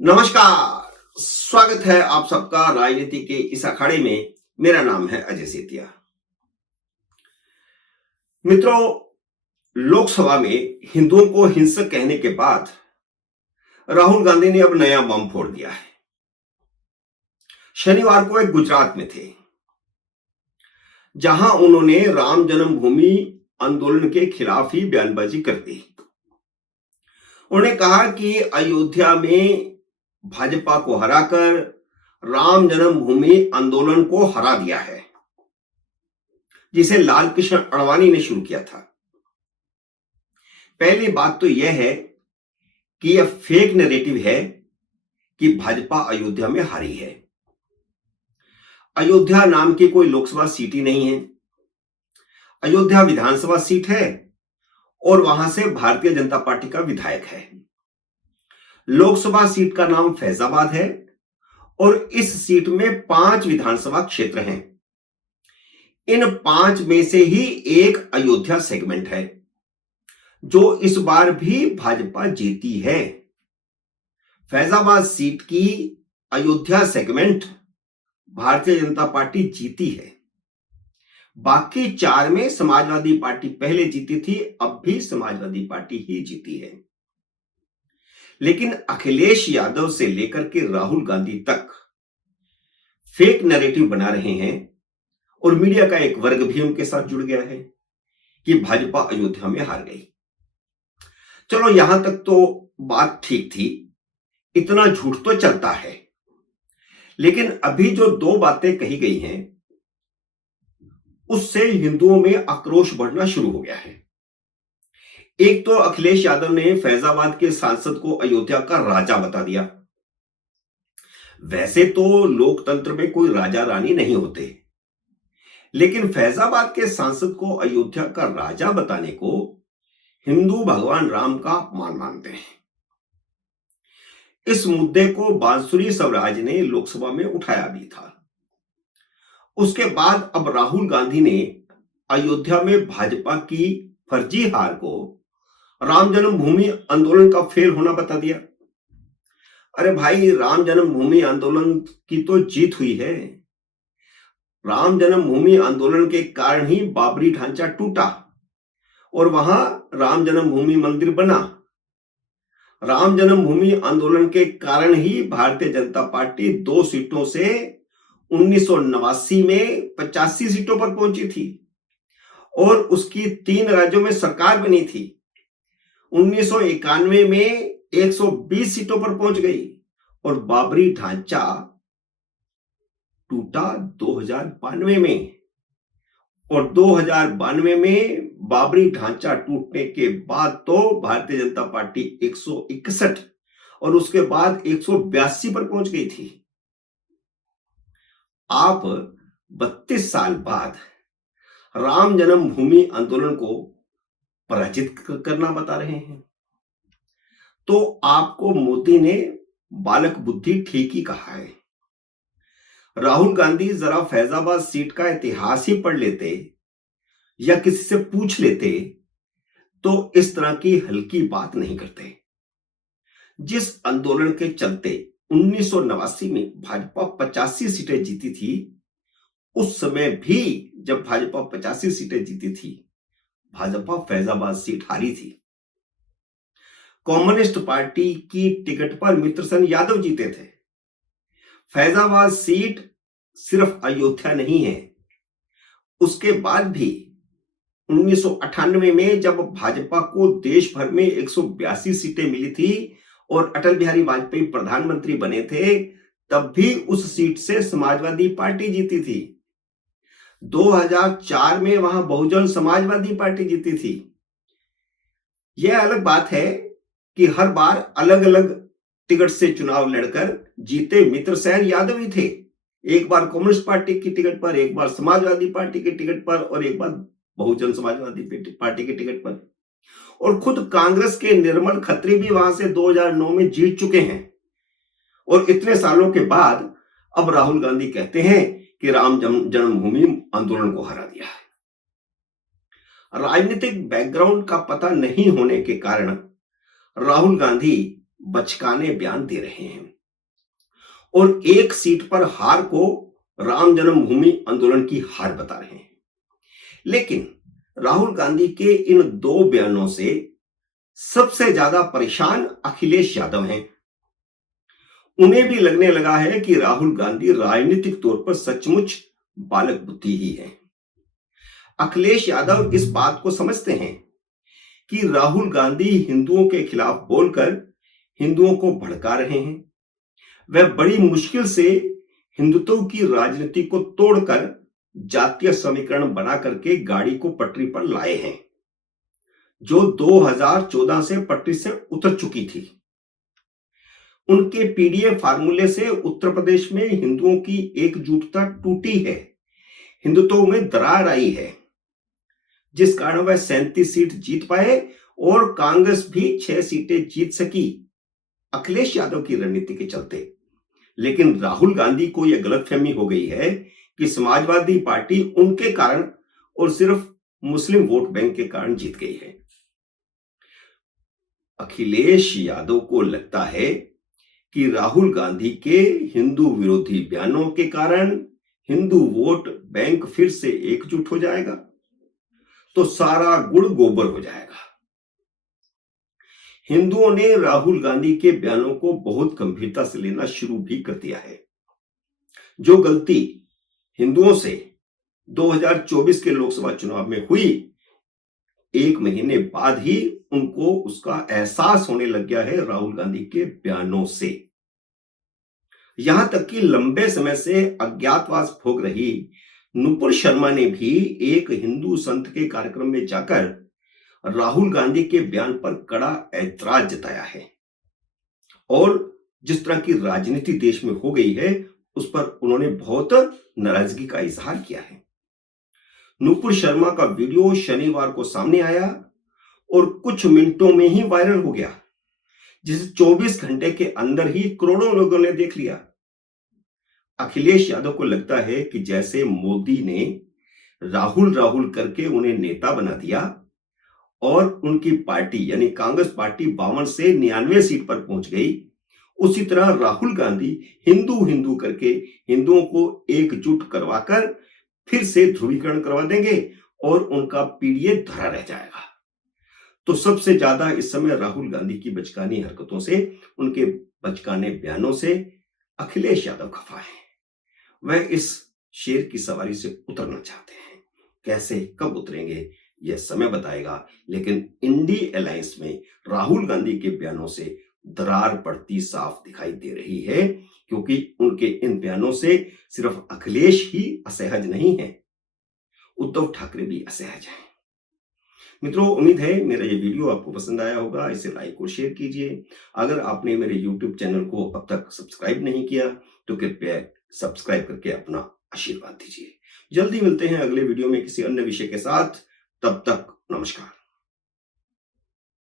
नमस्कार। स्वागत है आप सबका राजनीति के इस अखाड़े में। मेरा नाम है अजय सेतिया। मित्रों, लोकसभा में हिंदुओं को हिंसक कहने के बाद राहुल गांधी ने अब नया बम फोड़ दिया है। शनिवार को एक गुजरात में थे, जहां उन्होंने राम जन्मभूमि आंदोलन के खिलाफ ही बयानबाजी कर दी। उन्होंने कहा कि अयोध्या में भाजपा को हराकर राम जन्मभूमि आंदोलन को हरा दिया है, जिसे लाल कृष्ण आडवाणी ने शुरू किया था। पहली बात तो यह है कि यह फेक नैरेटिव है कि भाजपा अयोध्या में हारी है। अयोध्या नाम की कोई लोकसभा सीट ही नहीं है। अयोध्या विधानसभा सीट है और वहां से भारतीय जनता पार्टी का विधायक है। लोकसभा सीट का नाम फैजाबाद है और इस सीट में 5 विधानसभा क्षेत्र हैं। इन 5 में से ही एक अयोध्या सेगमेंट है, जो इस बार भी भाजपा जीती है। फैजाबाद सीट की अयोध्या सेगमेंट भारतीय जनता पार्टी जीती है। बाकी 4 में समाजवादी पार्टी पहले जीती थी, अब भी समाजवादी पार्टी ही जीती है। लेकिन अखिलेश यादव से लेकर के राहुल गांधी तक फेक नैरेटिव बना रहे हैं और मीडिया का एक वर्ग भी उनके साथ जुड़ गया है कि भाजपा अयोध्या में हार गई। चलो, यहां तक तो बात ठीक थी, इतना झूठ तो चलता है। लेकिन अभी जो 2 बातें कही गई हैं, उससे हिंदुओं में आक्रोश बढ़ना शुरू हो गया है। एक तो अखिलेश यादव ने फैजाबाद के सांसद को अयोध्या का राजा बता दिया। वैसे तो लोकतंत्र में कोई राजा रानी नहीं होते, लेकिन फैजाबाद के सांसद को अयोध्या का राजा बताने को हिंदू भगवान राम का अपमान मानते हैं। इस मुद्दे को बांसुरी स्वराज ने लोकसभा में उठाया भी था। उसके बाद अब राहुल गांधी ने अयोध्या में भाजपा की फर्जी हार को राम जन्मभूमि आंदोलन का फेल होना बता दिया। अरे भाई, राम जन्मभूमि आंदोलन की तो जीत हुई है। राम जन्मभूमि आंदोलन के कारण ही बाबरी ढांचा टूटा और वहां राम जन्मभूमि मंदिर बना। राम जन्मभूमि आंदोलन के कारण ही भारतीय जनता पार्टी 2 सीटों से 1989 में 85 सीटों पर पहुंची थी और उसकी 3 राज्यों में सरकार बनी थी। 1991 में 120 सीटों पर पहुंच गई और बाबरी ढांचा टूटा 2092 में। और 2092 में बाबरी ढांचा टूटने के बाद तो भारतीय जनता पार्टी 161 और उसके बाद 182 पर पहुंच गई थी। आप 32 साल बाद राम जन्मभूमि आंदोलन को पराजित करना बता रहे हैं, तो आपको मोदी ने बालक बुद्धि ठीक ही कहा है। राहुल गांधी जरा फैजाबाद सीट का इतिहास ही पढ़ लेते या किसी से पूछ लेते तो इस तरह की हल्की बात नहीं करते। जिस आंदोलन के चलते 1989 में भाजपा 85 सीटें जीती थी, उस समय भी जब भाजपा 85 सीटें जीती थी, भाजपा फैजाबाद सीट हारी थी। कम्युनिस्ट पार्टी की टिकट पर मित्रसेन यादव जीते थे। फैजाबाद सीट सिर्फ अयोध्या नहीं है, उसके बाद भी 1998 में जब भाजपा को देश भर में 182 सीटें मिली थी और अटल बिहारी वाजपेयी प्रधानमंत्री बने थे, तब भी उस सीट से समाजवादी पार्टी जीती थी। 2004 में वहां बहुजन समाजवादी पार्टी जीती थी। यह अलग बात है कि हर बार अलग अलग टिकट से चुनाव लड़कर जीते मित्रसेन यादव ही थे। एक बार कम्युनिस्ट पार्टी की टिकट पर, एक बार समाजवादी पार्टी की टिकट पर और एक बार बहुजन समाजवादी पार्टी की टिकट पर। और खुद कांग्रेस के निर्मल खत्री भी वहां से 2009 में जीत चुके हैं। और इतने सालों के बाद अब राहुल गांधी कहते हैं कि राम जन्मभूमि आंदोलन को हरा दिया है। राजनीतिक बैकग्राउंड का पता नहीं होने के कारण राहुल गांधी बचकाने बयान दे रहे हैं और एक सीट पर हार को राम जन्मभूमि आंदोलन की हार बता रहे हैं। लेकिन राहुल गांधी के इन दो बयानों से सबसे ज्यादा परेशान अखिलेश यादव हैं। उन्हें भी लगने लगा है कि राहुल गांधी राजनीतिक तौर पर सचमुच बालक बुद्धि ही है। अखिलेश यादव इस बात को समझते हैं कि राहुल गांधी हिंदुओं के खिलाफ बोलकर हिंदुओं को भड़का रहे हैं। वह बड़ी मुश्किल से हिंदुत्व की राजनीति को तोड़कर जातीय समीकरण बना करके गाड़ी को पटरी पर लाए हैं, जो 2014 से पटरी से उतर चुकी थी। उनके पीडीए फार्मूले से उत्तर प्रदेश में हिंदुओं की एकजुटता टूटी है, हिंदुत्व में दरार आई है, जिस कारण वह 37 सीट जीत पाए और कांग्रेस भी 6 सीटें जीत सकी अखिलेश यादव की रणनीति के चलते। लेकिन राहुल गांधी को यह गलतफहमी हो गई है कि समाजवादी पार्टी उनके कारण और सिर्फ मुस्लिम वोट बैंक के कारण जीत गई है। अखिलेश यादव को लगता है कि राहुल गांधी के हिंदू विरोधी बयानों के कारण हिंदू वोट बैंक फिर से एकजुट हो जाएगा, तो सारा गुड़ गोबर हो जाएगा। हिंदुओं ने राहुल गांधी के बयानों को बहुत गंभीरता से लेना शुरू भी कर दिया है। जो गलती हिंदुओं से 2024 के लोकसभा चुनाव में हुई, 1 महीने बाद ही उनको उसका एहसास होने लग गया है राहुल गांधी के बयानों से। यहां तक कि लंबे समय से अज्ञातवास भोग रही नुपुर शर्मा ने भी एक हिंदू संत के कार्यक्रम में जाकर राहुल गांधी के बयान पर कड़ा ऐतराज जताया है और जिस तरह की राजनीति देश में हो गई है उस पर उन्होंने बहुत नाराजगी का इजहार किया है। नुपुर शर्मा का वीडियो शनिवार को सामने आया और कुछ मिनटों में ही वायरल हो गया, जिसे 24 घंटे के अंदर ही करोड़ों लोगों ने देख लिया। अखिलेश यादव को लगता है कि जैसे मोदी ने राहुल राहुल करके उन्हें नेता बना दिया और उनकी पार्टी यानी कांग्रेस पार्टी 52 से 99 सीट पर पहुंच गई, उसी तरह राहुल गांधी हिंदू हिंदू करके हिंदुओं को एकजुट करवाकर फिर से ध्रुवीकरण करवा देंगे और उनका पीडीए धरा रह जाएगा। तो सबसे ज्यादा इस समय राहुल गांधी की बचकानी हरकतों से, उनके बचकाने बयानों से अखिलेश यादव खफा है। वह इस शेर की सवारी से उतरना चाहते हैं। कैसे, कब उतरेंगे यह समय बताएगा, लेकिन इंडी अलायंस में राहुल गांधी के बयानों से दरार पड़ती साफ दिखाई दे रही है, क्योंकि उनके इन बयानों से सिर्फ अखिलेश ही असहज नहीं है, उद्धव ठाकरे भी असहज हैं। मित्रों, उम्मीद है मेरा ये वीडियो आपको पसंद आया होगा। इसे लाइक और शेयर कीजिए। अगर आपने मेरे यूट्यूब चैनल को अब तक सब्सक्राइब नहीं किया तो कृपया सब्सक्राइब करके अपना आशीर्वाद दीजिए। जल्दी मिलते हैं अगले वीडियो में किसी अन्य विषय के साथ। तब तक नमस्कार।